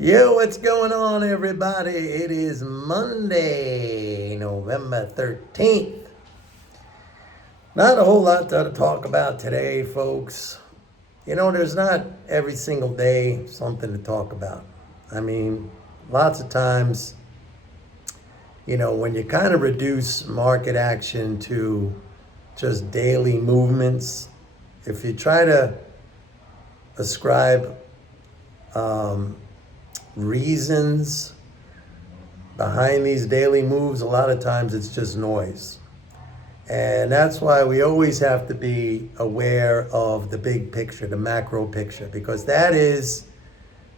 Yo, what's going on, everybody? It is Monday, November 13th. Not a whole lot to talk about today, folks. There's not every single day something to talk about. I mean, lots of times, when you kind of reduce market action to just daily movements, if you try to ascribe reasons behind these daily moves, a lot of times it's just noise. And that's why we always have to be aware of the big picture, the macro picture, because that is,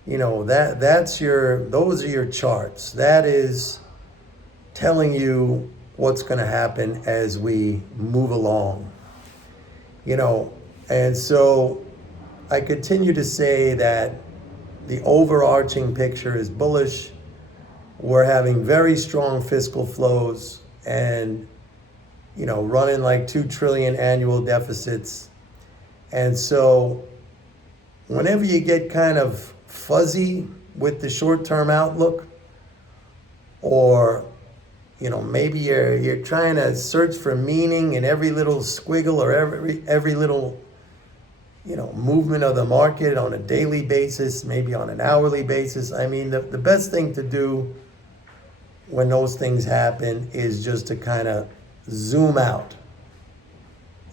those are your charts. That is telling you what's going to happen as we move along. And so I continue to say that the overarching picture is bullish. We're having very strong fiscal flows and, running like 2 trillion annual deficits. And so whenever you get kind of fuzzy with the short-term outlook, or, maybe you're trying to search for meaning in every little squiggle or every little movement of the market on a daily basis, maybe on an hourly basis. I mean, the best thing to do when those things happen is just to kind of zoom out.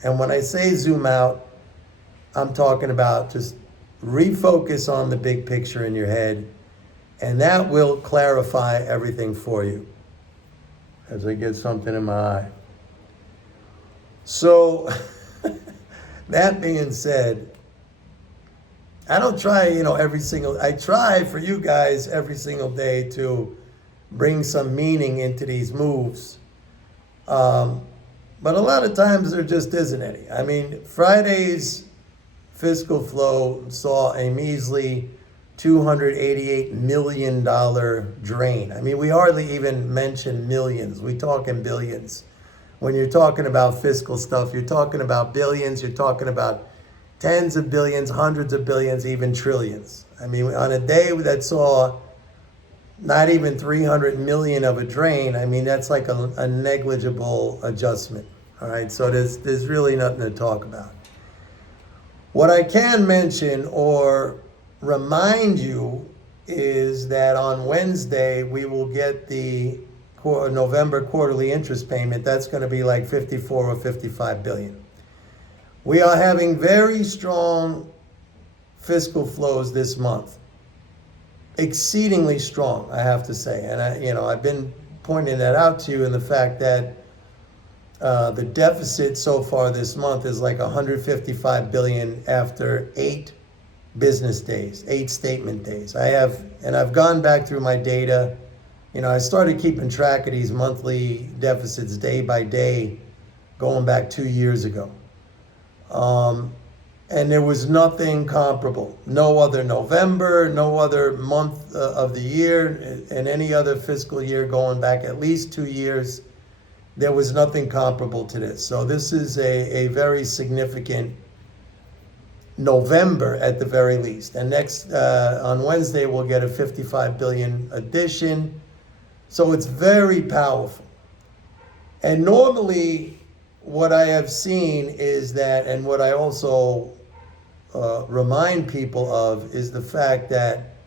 And when I say zoom out, I'm talking about just refocus on the big picture in your head, and that will clarify everything for you. As I get something in my eye. So, that being said, I don't try, I try for you guys every single day to bring some meaning into these moves. But a lot of times there just isn't any. I mean, Friday's fiscal flow saw a measly $288 million drain. I mean, we hardly even mention millions. We talk in billions. When you're talking about fiscal stuff, you're talking about billions, you're talking about tens of billions, hundreds of billions, even trillions. I mean, on a day that saw not even 300 million of a drain, I mean, that's like a negligible adjustment. All right, so there's really nothing to talk about. What I can mention or remind you is that on Wednesday, we will get the November quarterly interest payment. That's going to be like 54 or 55 billion. We are having very strong fiscal flows this month. Exceedingly strong, I have to say. And I've been pointing that out to you in the fact that the deficit so far this month is like 155 billion after 8 business days, 8 statement days. I've gone back through my data. I started keeping track of these monthly deficits day by day, going back 2 years ago. And there was nothing comparable. No other November, no other month of the year, and any other fiscal year going back at least 2 years, there was nothing comparable to this. So this is a very significant November at the very least. And next, on Wednesday, we'll get a 55 billion addition. So it's very powerful. And normally, what I have seen is that, and what I also remind people of, is the fact that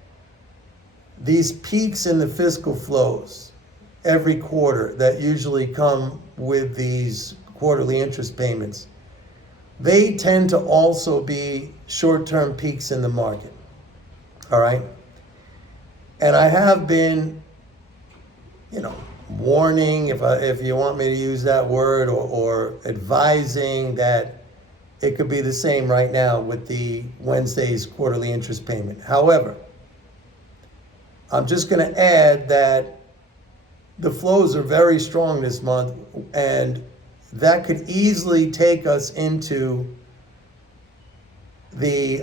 these peaks in the fiscal flows every quarter that usually come with these quarterly interest payments, they tend to also be short-term peaks in the market. All right? And I have been, warning, if you want me to use that word, or advising that it could be the same right now with the Wednesday's quarterly interest payment. However, I'm just going to add that the flows are very strong this month, and that could easily take us into the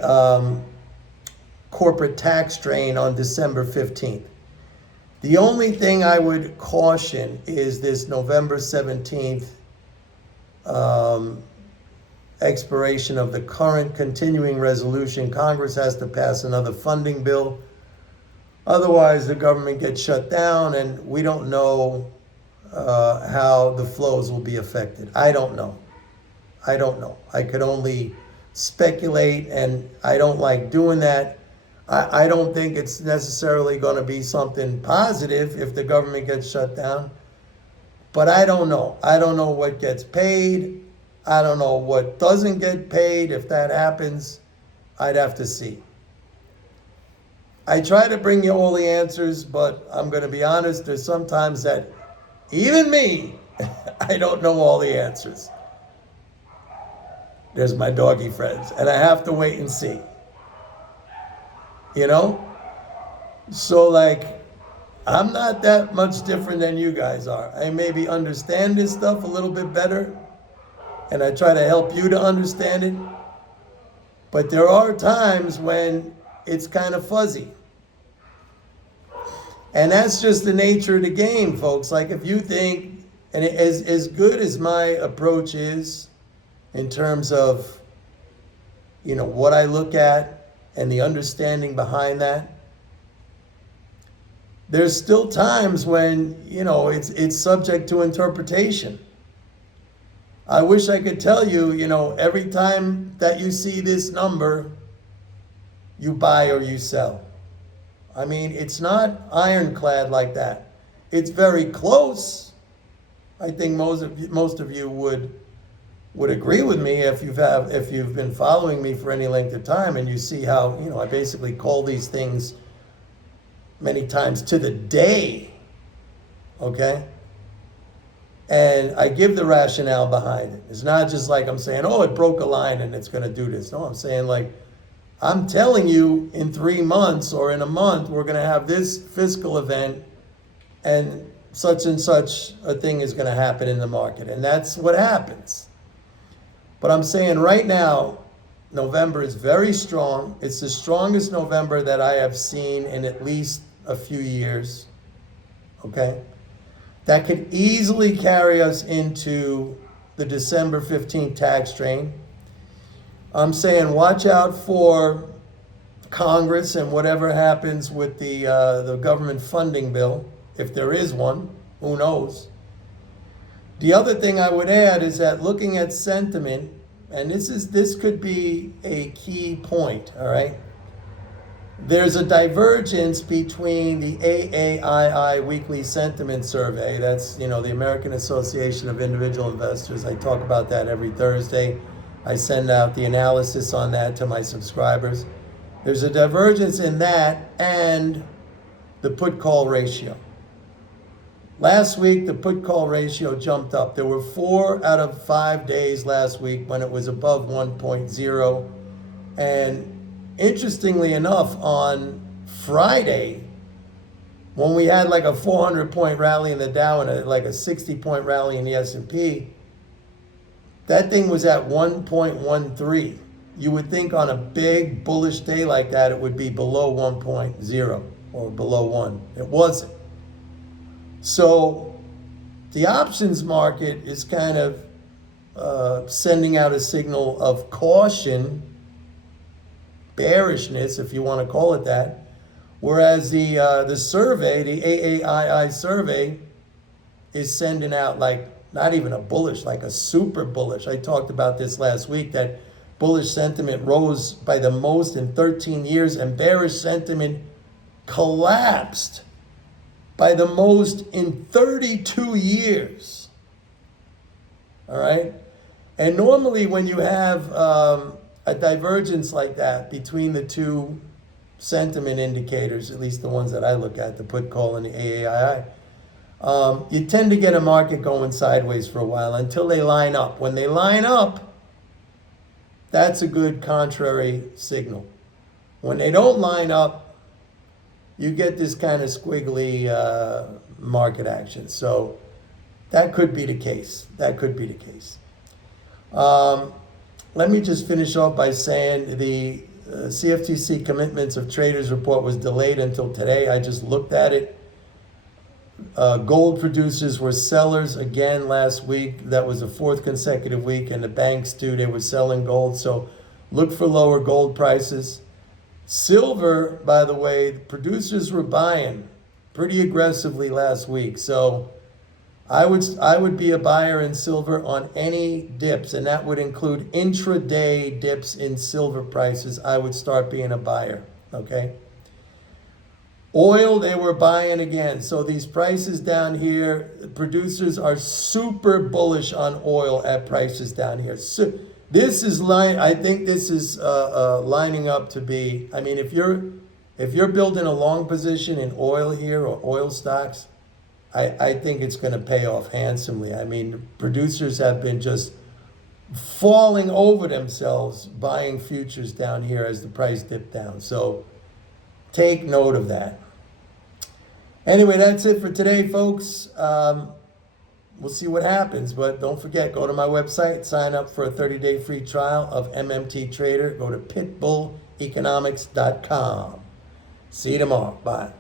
corporate tax drain on December 15th. The only thing I would caution is this November 17th expiration of the current continuing resolution. Congress has to pass another funding bill Otherwise, the government gets shut down, and we don't know how the flows will be affected. I don't know. I don't know. I could only speculate, and I don't like doing that. I don't think it's necessarily going to be something positive if the government gets shut down. But I don't know. I don't know what gets paid. I don't know what doesn't get paid. If that happens, I'd have to see. I try to bring you all the answers, but I'm going to be honest, there's sometimes that even me, I don't know all the answers. There's my doggy friends, and I have to wait and see. You know? So, like, I'm not that much different than you guys are. I maybe understand this stuff a little bit better, and I try to help you to understand it. But there are times when it's kind of fuzzy. And that's just the nature of the game, folks. Like, if you think, and as good as my approach is in terms of, you know, what I look at and the understanding behind that, there's still times when, you know, it's subject to interpretation. I wish I could tell you, you know, every time that you see this number, you buy or you sell. I mean, it's not ironclad like that. It's very close. I think most of you would agree with me if you've been following me for any length of time, and you see how, you know, I basically call these things many times to the day. Okay? And I give the rationale behind it. It's not just like I'm saying, oh, it broke a line and it's going to do this. No, I'm saying, like, I'm telling you in 3 months or in a month, we're going to have this fiscal event and such a thing is going to happen in the market. And that's what happens. But I'm saying right now, November is very strong. It's the strongest November that I have seen in at least a few years. Okay? That could easily carry us into the December 15th tax strain. I'm saying watch out for Congress and whatever happens with the government funding bill, if there is one, who knows. The other thing I would add is that looking at sentiment, and this could be a key point, all right? There's a divergence between the AAII weekly sentiment survey. That's, you know, the American Association of Individual Investors. I talk about that every Thursday. I send out the analysis on that to my subscribers. There's a divergence in that and the put-call ratio. Last week, the put-call ratio jumped up. There were 4 out of 5 days last week when it was above 1.0. And interestingly enough, on Friday, when we had like a 400-point rally in the Dow and like a 60-point rally in the S&P, that thing was at 1.13. You would think on a big bullish day like that, it would be below 1.0 or below 1. It wasn't. So the options market is kind of sending out a signal of caution, bearishness, if you want to call it that, whereas the survey, the AAII survey, is sending out like not even a bullish, like a super bullish. I talked about this last week, that bullish sentiment rose by the most in 13 years and bearish sentiment collapsed by the most in 32 years. All right? And normally when you have a divergence like that between the two sentiment indicators, at least the ones that I look at, the put call and the AAII, you tend to get a market going sideways for a while until they line up. When they line up, that's a good contrary signal. When they don't line up, you get this kind of squiggly market action. So that could be the case. That could be the case. Let me just finish off by saying the CFTC commitments of traders report was delayed until today. I just looked at it. Gold producers were sellers again last week. That was the 4th consecutive week, and the banks too, they were selling gold. So look for lower gold prices. Silver, by the way, producers were buying pretty aggressively last week. So I would be a buyer in silver on any dips, and that would include intraday dips in silver prices. I would start being a buyer, okay? Oil, they were buying again. So these prices down here, producers are super bullish on oil at prices down here. So this is I think this is lining up to be. I mean, if you're building a long position in oil here or oil stocks, I think it's going to pay off handsomely. I mean, producers have been just falling over themselves buying futures down here as the price dipped down. So take note of that. Anyway, that's it for today, folks. We'll see what happens, but don't forget, go to my website, sign up for a 30-day free trial of MMT Trader. Go to pitbulleconomics.com. See you tomorrow. Bye.